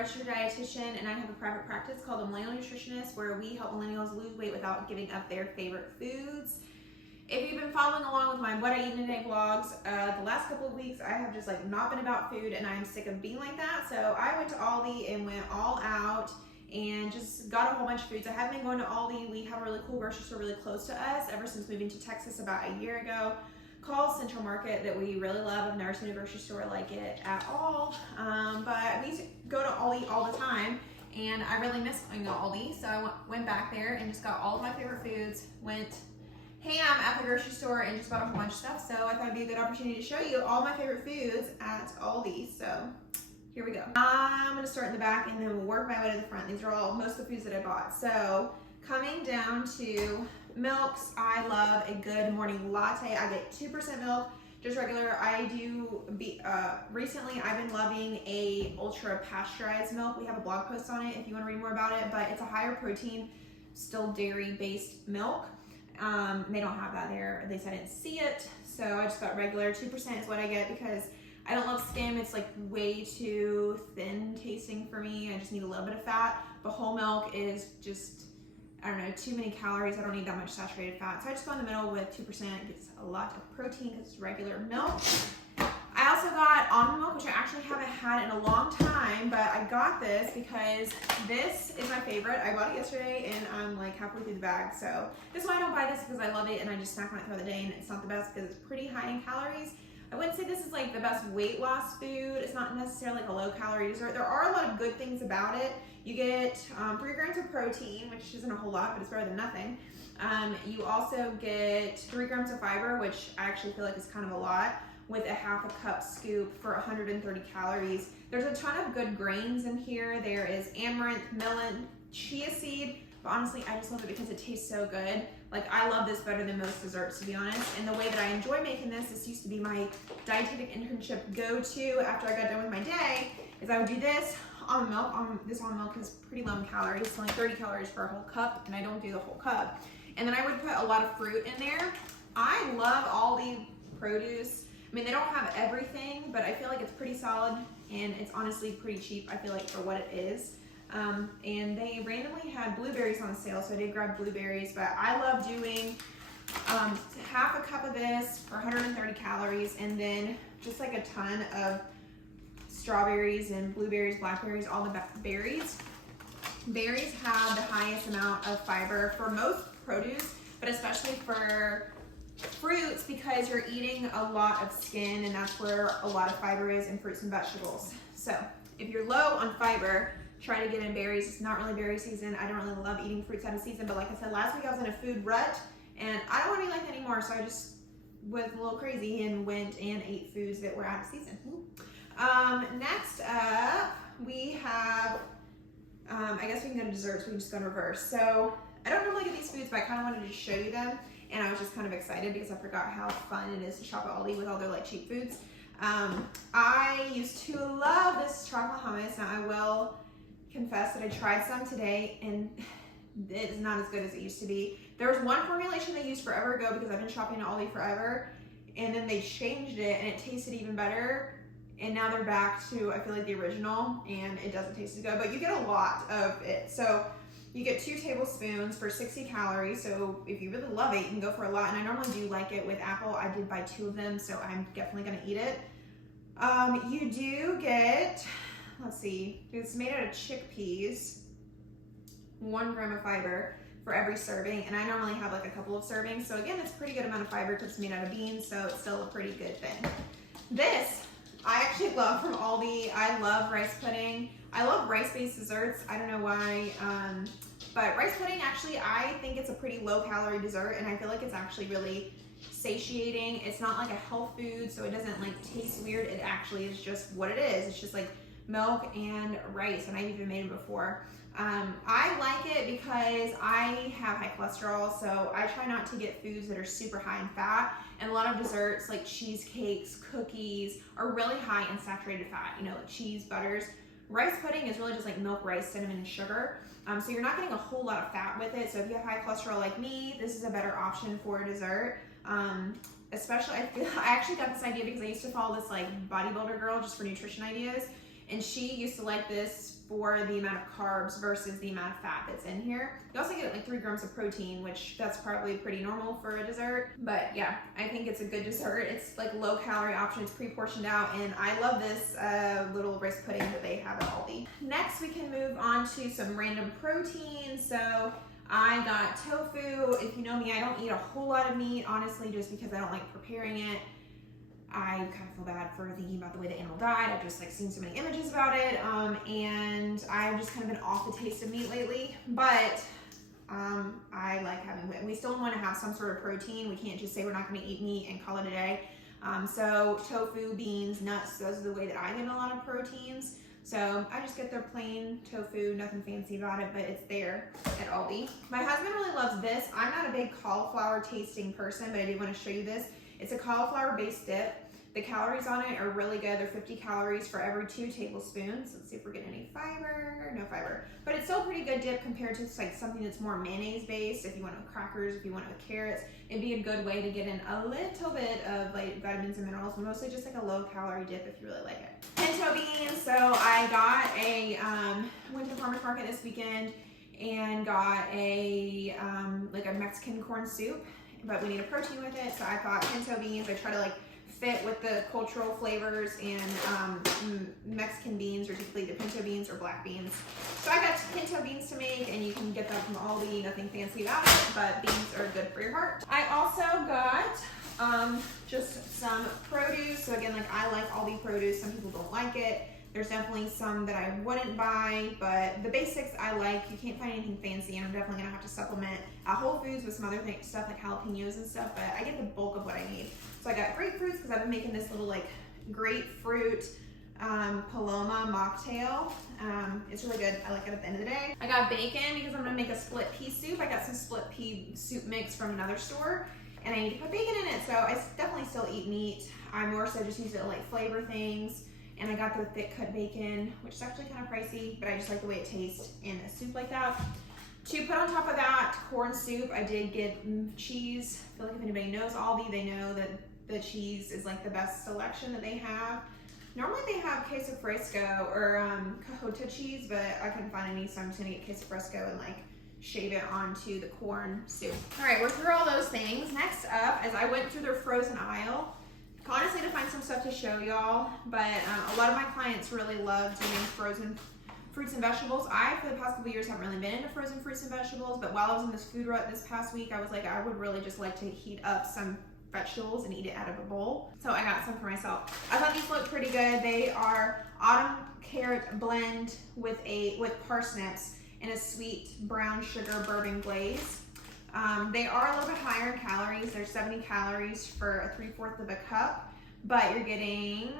registered dietitian, and I have a private practice called the Millennial Nutritionist, where we help millennials lose weight without giving up their favorite foods. If you've been following along with my What I Eat in a Day vlogs, the last couple of weeks I have just not been about food, and I'm sick of being like that. So I went to Aldi and went all out and just got a whole bunch of foods. I haven't been going to Aldi. We have a really cool grocery store really close to us ever since moving to Texas about a year ago, called Central Market, that we really love. I've never seen a grocery store like it at all. But we used to go to Aldi all the time, and I really miss going to Aldi. So I went back there and just got all of my favorite foods, went ham at the grocery store, and just bought a whole bunch of stuff. So I thought it'd be a good opportunity to show you all my favorite foods at Aldi. So here we go. I'm gonna start in the back and then we'll work my way to the front. These are all most of the foods that I bought. So coming down to milks, I love a good morning latte. I get 2% milk, just regular. Recently I've been loving a ultra pasteurized milk. We have a blog post on it if you want to read more about it, but it's a higher protein, still dairy based milk. They don't have that there. At least I didn't see it. So I just got regular. 2% is what I get because I don't love skim. It's way too thin tasting for me. I just need a little bit of fat. But whole milk is just, I don't know, too many calories. I don't need that much saturated fat. So I just go in the middle with 2%. It gets a lot of protein because it's regular milk. I also got almond milk, which I actually haven't had in a long time, but I got this because this is my favorite. I bought it yesterday and I'm halfway through the bag. So this is why I don't buy this, because I love it and I just snack on it throughout the day, and it's not the best because it's pretty high in calories. I wouldn't say this is the best weight loss food. It's not necessarily a low calorie dessert. There are a lot of good things about it. You get 3 grams of protein, which isn't a whole lot, but it's better than nothing. You also get 3 grams of fiber, which I actually feel is kind of a lot, with a half a cup scoop for 130 calories. There's a ton of good grains in here. There is amaranth, millet, chia seed, but honestly, I just love it because it tastes so good. I love this better than most desserts, to be honest. And the way that I enjoy making this used to be my dietetic internship go-to after I got done with my day, is I would do this almond milk. This almond milk is pretty low in calories. It's only 30 calories for a whole cup, and I don't do the whole cup. And then I would put a lot of fruit in there. I love Aldi produce. I mean, they don't have everything, but I feel it's pretty solid, and it's honestly pretty cheap, I feel for what it is. And they randomly had blueberries on sale, so I did grab blueberries, but I love doing half a cup of this for 130 calories, and then just a ton of strawberries and blueberries, blackberries, all the berries. Berries have the highest amount of fiber for most produce, but especially for fruits, because you're eating a lot of skin, and that's where a lot of fiber is in fruits and vegetables. So if you're low on fiber, try to get in berries. It's not really berry season. I don't really love eating fruits out of season, but like I said, last week I was in a food rut, and I don't want to be like that anymore, so I just was a little crazy and went and ate foods that were out of season. Next up, we have, I guess we can go to desserts. We can just go in reverse. So I don't normally get these foods, but I kind of wanted to show you them. And I was just kind of excited because I forgot how fun it is to shop at Aldi with all their cheap foods. I used to love this chocolate hummus. Now I will confess that I tried some today and it is not as good as it used to be. There was one formulation they used forever ago because I've been shopping at Aldi forever, and then they changed it and it tasted even better. And now they're back to, I feel the original, and it doesn't taste as good, but you get a lot of it. So you get 2 tablespoons for 60 calories. So if you really love it, you can go for a lot. And I normally do like it with apple. I did buy 2 of them, so I'm definitely gonna eat it. You do get, let's see, it's made out of chickpeas, 1 gram of fiber for every serving. And I normally have a couple of servings. So again, it's a pretty good amount of fiber because it's made out of beans, so it's still a pretty good thing. This, I actually love from Aldi. I love rice pudding. I love rice-based desserts. I don't know why, but rice pudding, actually, I think it's a pretty low-calorie dessert, and I feel it's actually really satiating. It's not a health food, so it doesn't taste weird. It actually is just what it is. It's just milk and rice, and I've even made it before. I like it because I have high cholesterol, so I try not to get foods that are super high in fat, and a lot of desserts like cheesecakes, cookies are really high in saturated fat, like cheese, butters. Rice pudding is really just like milk, rice, cinnamon, and sugar. So you're not getting a whole lot of fat with it. So if you have high cholesterol like me, this is a better option for a dessert. Especially, I actually got this idea because I used to follow this like bodybuilder girl just for nutrition ideas. and she used to like this for the amount of carbs versus the amount of fat that's in here. You also get like 3 grams of protein, which that's probably pretty normal for a dessert. But yeah, I think it's a good dessert. It's like low calorie option, it's pre-portioned out, and I love this little rice pudding that they have at Aldi. Next, we can move on to some random protein. So I got tofu. If you know me, I don't eat a whole lot of meat, honestly, just because I don't like preparing it. I kind of feel bad for thinking about the way the animal died. I've just like seen so many images about it, and I've just kind of been off the taste of meat lately. But I like having it. We still want to have some sort of protein. We can't just say we're not going to eat meat and call it a day. So tofu, beans, nuts, those are the way that I get a lot of proteins. So I just get their plain tofu, nothing fancy about it, but it's there at Aldi. My husband really loves this. I'm not a big cauliflower tasting person, but I do want to show you this. It's a cauliflower based dip. The calories on it are really good. They're 50 calories for every 2 tablespoons. Let's see if we're getting any fiber. No fiber. But it's still a pretty good dip compared to like something that's more mayonnaise based. If you want it with crackers, if you want it with carrots, it'd be a good way to get in a little bit of like vitamins and minerals, but mostly just like a low calorie dip if you really like it. Pinto beans. So I got went to the farmer's market this weekend and got a like a Mexican corn soup, but we need a protein with it. So I got pinto beans. I try to like fit with the cultural flavors, and Mexican beans are typically the pinto beans or black beans. So I got pinto beans to make, and you can get that from Aldi, nothing fancy about it, but beans are good for your heart. I also got just some produce. So again, like I like Aldi produce, some people don't like it. There's definitely some that I wouldn't buy, but the basics I like. You can't find anything fancy, and I'm definitely gonna have to supplement at Whole Foods with some other stuff like jalapenos and stuff, but I get the bulk of what I need. So I got grapefruits because I've been making this little like grapefruit paloma mocktail. It's really good. I like it at the end of the day. I got bacon because I'm gonna make a split pea soup. I got some split pea soup mix from another store, and I need to put bacon in it. So I definitely still eat meat. I more so just use it to like flavor things. And I got the thick cut bacon, which is actually kind of pricey, but I just like the way it tastes in a soup like that. To put on top of that corn soup, I did get cheese. I feel like if anybody knows Aldi, they know that the cheese is like the best selection that they have. Normally they have queso fresco or cajota cheese, but I couldn't find any, so I'm just gonna get queso fresco and like shave it onto the corn soup. All right, we're through all those things. Next up, as I went through their frozen aisle, honestly to find some stuff to show y'all, but a lot of my clients really love doing frozen fruits and vegetables. I, for the past couple years, haven't really been into frozen fruits and vegetables, but while I was in this food rut this past week, I was like, I would really just like to heat up some vegetables and eat it out of a bowl. So I got some for myself. I thought these looked pretty good. They are autumn carrot blend with parsnips and a sweet brown sugar bourbon glaze. They are a little bit higher in calories. They're 70 calories for a 3/4 of a cup, but you're getting,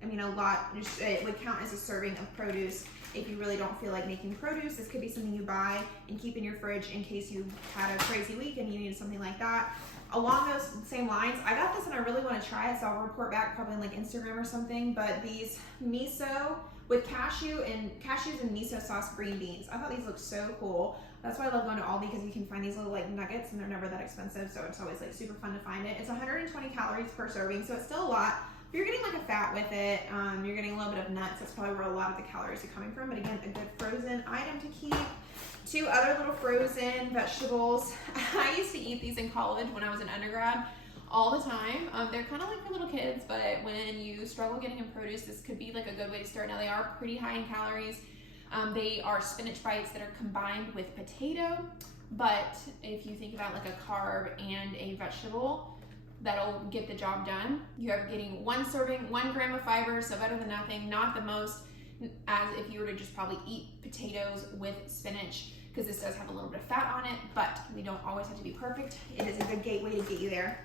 I mean, a lot. It would count as a serving of produce. If you really don't feel like making produce, this could be something you buy and keep in your fridge in case you had a crazy week and you needed something like that. Along those same lines, I got this and I really want to try it, so I'll report back probably on like Instagram or something, but these miso with cashews and miso sauce green beans. I thought these looked so cool. That's why I love going to Aldi, because you can find these little like nuggets and they're never that expensive, so it's always like super fun to find it. It's 120 calories per serving, so it's still a lot. But you're getting like a fat with it. You're getting a little bit of nuts. That's probably where a lot of the calories are coming from. But again, a good frozen item to keep. 2 other little frozen vegetables. I used to eat these in college when I was an undergrad all the time. They're kind of like for little kids, but when you struggle getting in produce, this could be like a good way to start. Now they are pretty high in calories. They are spinach bites that are combined with potato, but if you think about like a carb and a vegetable, that'll get the job done. You are getting 1 serving, 1 gram of fiber, so better than nothing, not the most, as if you were to just probably eat potatoes with spinach, because this does have a little bit of fat on it, but we don't always have to be perfect. It is a good gateway to get you there.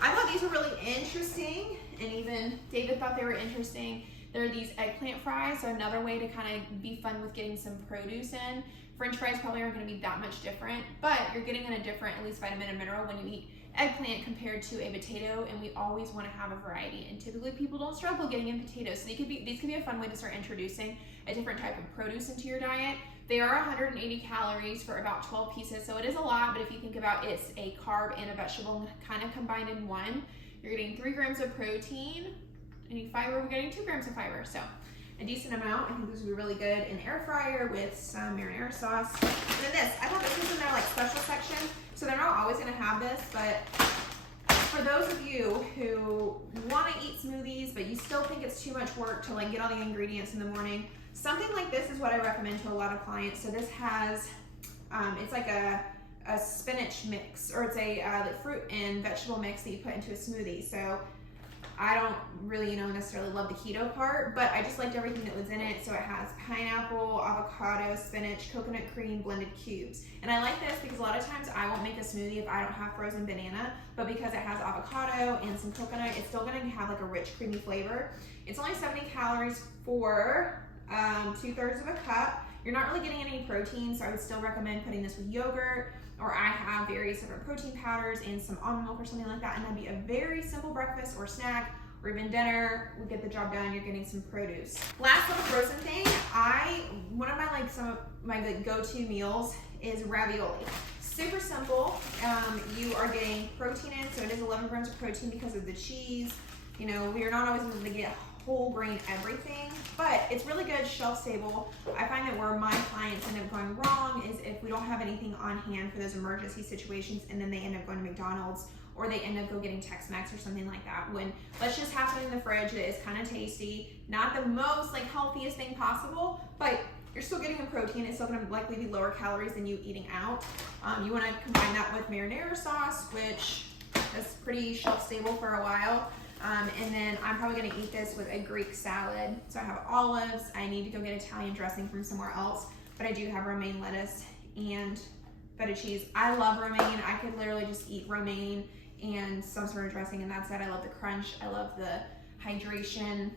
I thought these were really interesting, and even David thought they were interesting. There are these eggplant fries, so another way to kind of be fun with getting some produce in. French fries probably aren't going to be that much different, but you're getting in a different, at least vitamin and mineral, when you eat eggplant compared to a potato, and we always want to have a variety. And typically people don't struggle getting in potatoes, so these could be a fun way to start introducing a different type of produce into your diet. They are 180 calories for about 12 pieces, so it is a lot, but if you think about it's a carb and a vegetable kind of combined in one, you're getting 3 grams of protein. Any fiber, we're getting 2 grams of fiber. So a decent amount. I think this would be really good in the air fryer with some marinara sauce. And then this, I thought this was in their like special section. So they're not always gonna have this, but for those of you who want to eat smoothies, but you still think it's too much work to like get all the ingredients in the morning, something like this is what I recommend to a lot of clients. So this has, it's like a spinach mix, or it's a like fruit and vegetable mix that you put into a smoothie. So I don't really, necessarily love the keto part, but I just liked everything that was in it. So it has pineapple, avocado, spinach, coconut cream, blended cubes. And I like this because a lot of times I won't make a smoothie if I don't have frozen banana, but because it has avocado and some coconut, it's still gonna have like a rich, creamy flavor. It's only 70 calories for 2/3 of a cup. You're not really getting any protein, so I would still recommend putting this with yogurt, or I have various different protein powders and some almond milk or something like that, and that'd be a very simple breakfast or snack, or even dinner. We get the job done. You're getting some produce. Last little frozen thing, one of my some of my go-to meals is ravioli. Super simple. You are getting protein in, so it is 11 grams of protein because of the cheese. We are not always able to get whole grain everything, but it's really good, shelf stable. I find that where my clients end up going wrong is if we don't have anything on hand for those emergency situations, and then they end up going to McDonald's, or they end up go getting Tex-Mex or something like that. When let's just have something in the fridge that is kind of tasty, not the most like healthiest thing possible, but you're still getting the protein. It's still going to likely be lower calories than you eating out. You want to combine that with marinara sauce, which is pretty shelf stable for a while. And then I'm probably gonna eat this with a Greek salad. So I have olives. I need to go get Italian dressing from somewhere else, but I do have romaine lettuce and feta cheese. I love romaine. I could literally just eat romaine and some sort of dressing, and that's it. I love the crunch. I love the hydration.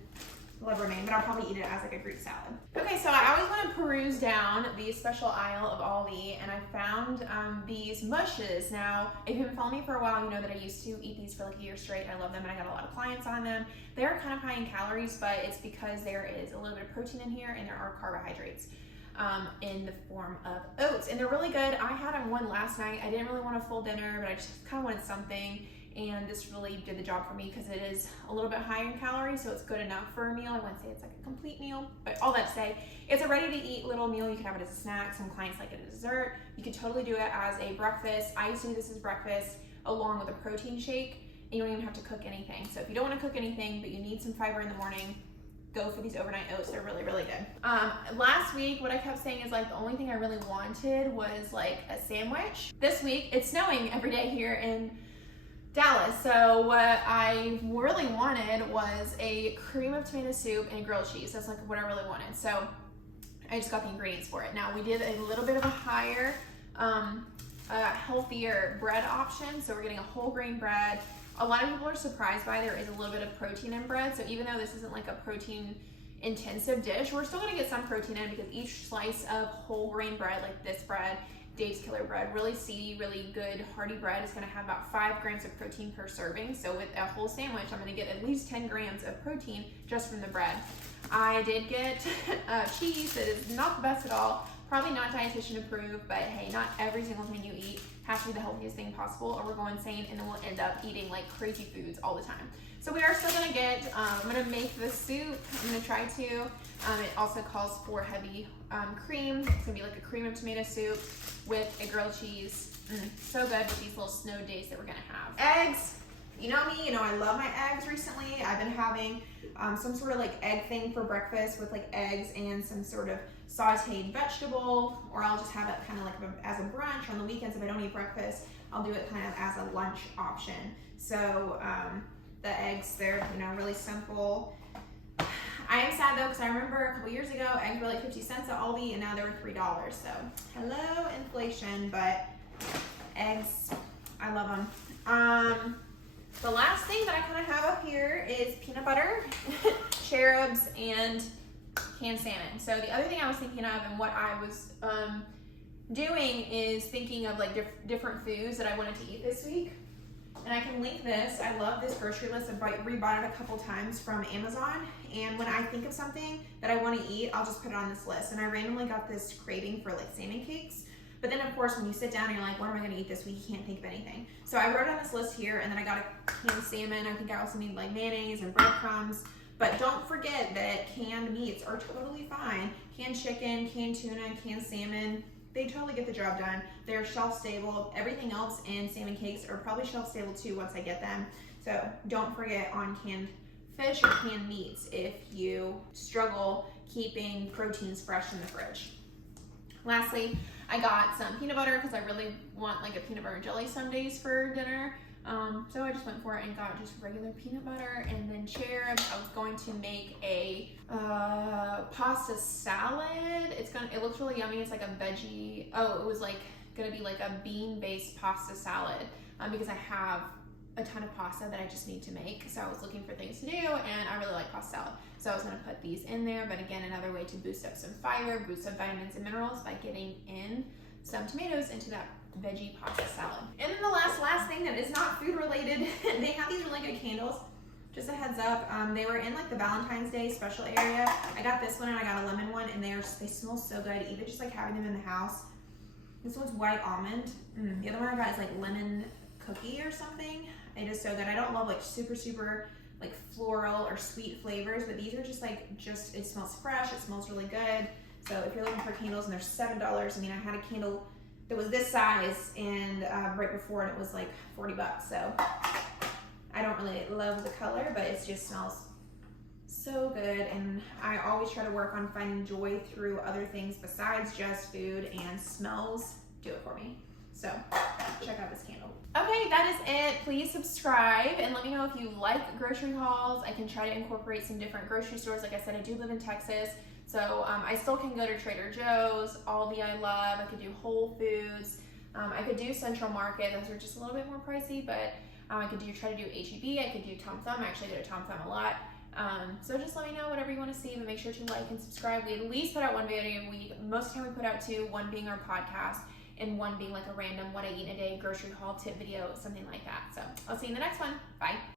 I love romaine, but I'll probably eat it as like a Greek salad. Okay, so I always want to peruse down the special aisle of Aldi, and I found these mushes. Now, if you've been following me for a while, you know that I used to eat these for like a year straight. I love them, and I got a lot of clients on them. They are kind of high in calories, but it's because there is a little bit of protein in here, and there are carbohydrates in the form of oats, and they're really good. I had one last night. I didn't really want a full dinner, but I just kind of wanted something. And this really did the job for me because it is a little bit high in calories, so it's good enough for a meal. I wouldn't say it's like a complete meal, but all that to say, it's a ready-to-eat little meal. You can have it as a snack. Some clients like it as dessert. You could totally do it as a breakfast. I used to do this as breakfast along with a protein shake, and you don't even have to cook anything. So if you don't want to cook anything, but you need some fiber in the morning, go for these overnight oats. They're really, really good. Last week, what I kept saying is like the only thing I really wanted was like a sandwich. This week, it's snowing every day here in Dallas. So what I really wanted was a cream of tomato soup and grilled cheese. That's like what I really wanted. So I just got the ingredients for it. Now we did a little bit of a higher, healthier bread option. So we're getting a whole grain bread. A lot of people are surprised by there is a little bit of protein in bread. So even though this isn't like a protein intensive dish, we're still gonna get some protein in because each slice of whole grain bread, like this bread, Dave's Killer bread, really seedy, really good hearty bread, is gonna have about 5 grams of protein per serving. So with a whole sandwich, I'm gonna get at least 10 grams of protein just from the bread. I did get cheese that is not the best at all, probably not dietitian approved, but hey, not every single thing you eat has to be the healthiest thing possible, or we're going insane and then we'll end up eating like crazy foods all the time. So we are still gonna get, I'm gonna make the soup, I'm gonna try to. It also calls for heavy cream. It's gonna be like a cream of tomato soup with a grilled cheese. So good with these little snow days that we're gonna have. Eggs, you know me, I love my eggs recently. I've been having some sort of like egg thing for breakfast with like eggs and some sort of sauteed vegetable, or I'll just have it kind of like as a brunch on the weekends. If I don't eat breakfast, I'll do it kind of as a lunch option. So the eggs, they're really simple. I am sad though, because I remember a couple years ago, eggs were like 50 cents at Aldi, and now they're $3. So hello inflation, but eggs, I love them. The last thing that I kind of have up here is peanut butter, cherubs, and canned salmon. So the other thing I was thinking of, and what I was doing, is thinking of like different foods that I wanted to eat this week. And I can link this. I love this grocery list. I've rebought it a couple times from Amazon. And when I think of something that I want to eat, I'll just put it on this list. And I randomly got this craving for like salmon cakes. But then of course, when you sit down and you're like, what am I going to eat this week? You can't think of anything. So I wrote on this list here, and then I got a canned salmon. I think I also need like mayonnaise and breadcrumbs. But don't forget that canned meats are totally fine. Canned chicken, canned tuna, canned salmon, they totally get the job done. They're shelf stable. Everything else in salmon cakes are probably shelf stable too once I get them. So don't forget on canned fish or canned meats if you struggle keeping proteins fresh in the fridge. Lastly, I got some peanut butter because I really want like a peanut butter and jelly some days for dinner. So I just went for it and got just regular peanut butter and then cherries. I was going to make a pasta salad. It looks really yummy. It's like a veggie. Oh, it was like gonna be like a bean-based pasta salad because I have a ton of pasta that I just need to make. So I was looking for things to do, and I really like pasta salad. So I was gonna put these in there, but again, another way to boost up some fiber, boost up vitamins and minerals by getting in some tomatoes into that veggie pasta salad. And then the last thing that is not food related, they have these really good candles. Just a heads up, they were in like the Valentine's Day special area. I got this one and I got a lemon one, and they smell so good, even just like having them in the house. This one's white almond. The other one I got is like lemon cookie or something. It is so good. I don't love like super like floral or sweet flavors, but these are just it smells fresh, it smells really good. So if you're looking for candles, and they're $7, I mean, I had a candle that was this size and right before, and it was like 40 bucks. So I don't really love the color, but it just smells so good. And I always try to work on finding joy through other things besides just food, and smells do it for me. So check out this candle. Okay, that is it. Please subscribe and let me know if you like grocery hauls. I can try to incorporate some different grocery stores. Like I said, I do live in Texas, so I still can go to Trader Joe's, Aldi I love. I could do Whole Foods. I could do Central Market. Those are just a little bit more pricey, but I could try to do H-E-B. I could do Tom Thumb. I actually go to Tom Thumb a lot. So just let me know whatever you want to see, but make sure to like and subscribe. We at least put out one video a week. Most of the time we put out two, one being our podcast and one being like a random what I eat in a day grocery haul tip video, something like that. So I'll see you in the next one. Bye.